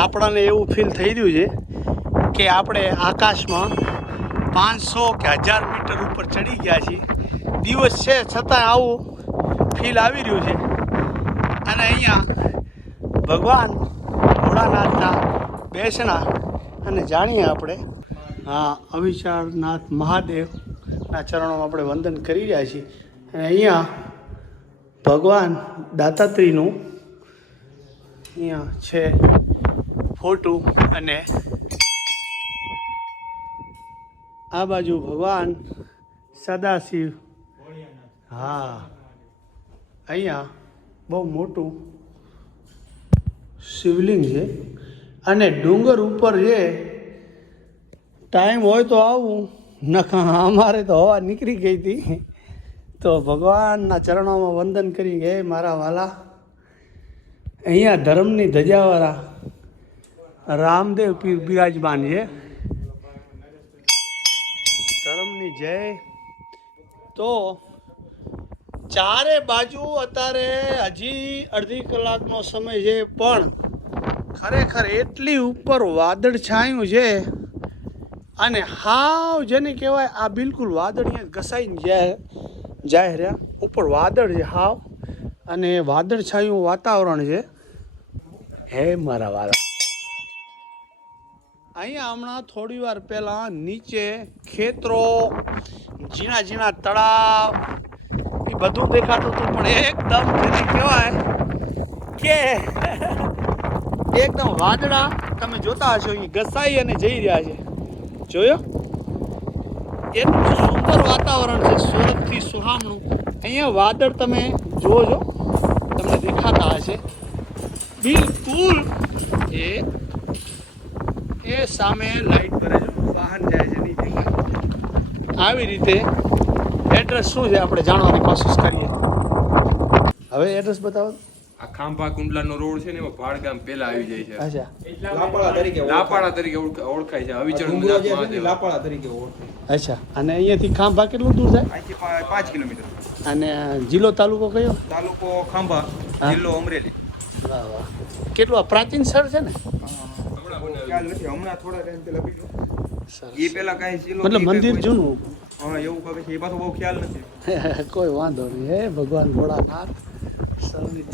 આપણને એવું ફીલ થઈ રહ્યું છે કે આપણે આકાશમાં 500 કે 1000 મીટર ઉપર ચડી ગયા છીએ. દિવસ છે છતાં આવું ફીલ આવી રહ્યું છે. અને અહીંયા ભગવાન ભોળાનાથના બેસણા અને જાણીએ આપણે અવિચારનાથ મહાદેવના ચરણોમાં આપણે વંદન કરી રહ્યા છીએ. અને અહીંયા ભગવાન દાતાત્રીનું અહીંયા છે ફોટો અને આ બાજુ ભગવાન સદાશિવ. અહીંયા બહુ મોટું શિવલિંગ છે અને ડુંગર ઉપર છે. ટાઈમ હોય તો આવું, નખા અમારે તો હવા નીકળી ગઈ હતી. તો ભગવાનના ચરણોમાં વંદન કરી ગયા મારા વાલા. અહીંયા ધર્મની ધજાવાળા રામદેવ પીર બિરાજમાન છે. ધર્મની જય. તો ચારે બાજુ અત્યારે હજી અડધી કલાકનો સમય છે, પણ ખરેખર એટલી ઉપર વાદળ છાયું છે. અને હાવ જેને કહેવાય આ બિલકુલ વાદળ અહીંયા ઘસાઈને જાય રહ્યા. ઉપર વાદળ છે હાવ, અને વાદળ છાયું વાતાવરણ છે. હે મારા વાલા, અહીંયા હમણાં થોડી વાર પહેલાં નીચે ખેતરો, ઝીણા ઝીણા તળાવ એ બધું દેખાતું હતું, પણ એકદમ જેને કહેવાય કે એકદમ વાદળા તમે જોતા હશો એ ઘસાઈ અને જઈ રહ્યા છે. જોયો? એટલું સુંદર વાતાવરણ છે, સુરતથી સુહામણું. અહીંયા વાદળ તમે જોજો, તમને દેખાતા હશે બિલકુલ. એ સામે લાઈટ પર વાહન જાય છે, નહીં દેખાય. આવી રીતે એડ્રેસ શું છે આપણે જાણવાની કોશિશ કરીએ. હવે એડ્રેસ બતાવો. આ ખાંભા કુંડલાનો રોડ છે ને, એમાં ભાડ ગામ પહેલા આવી જાય છે. અચ્છા, લાપાડા તરીકે ઓળખાય છે. અવિચળ લાપાડા તરીકે ઓળખાય. અચ્છા. અને અહીંયાથી ખાંભા કેટલું દૂર થાય? અહીંથી 5 કિલોમીટર. અને જિલ્લો તાલુકો કયો? તાલુકો ખાંભા, જિલ્લો અમરેલી. વાહ વાહ, કેટલું આ પ્રાચીન સ્થળ છે ને? ખ્યાલ નથી, હમણાં થોડા ટાઈમ પહેલા બીજો એ પહેલા કાંઈ જિલ્લો મતલબ મંદિર જૂનું. એવું કહે છે, એ પાછું બહુ ખ્યાલ નથી. કોઈ વાંધો નહીં. હે ભગવાન ભોળાનાથ સૌની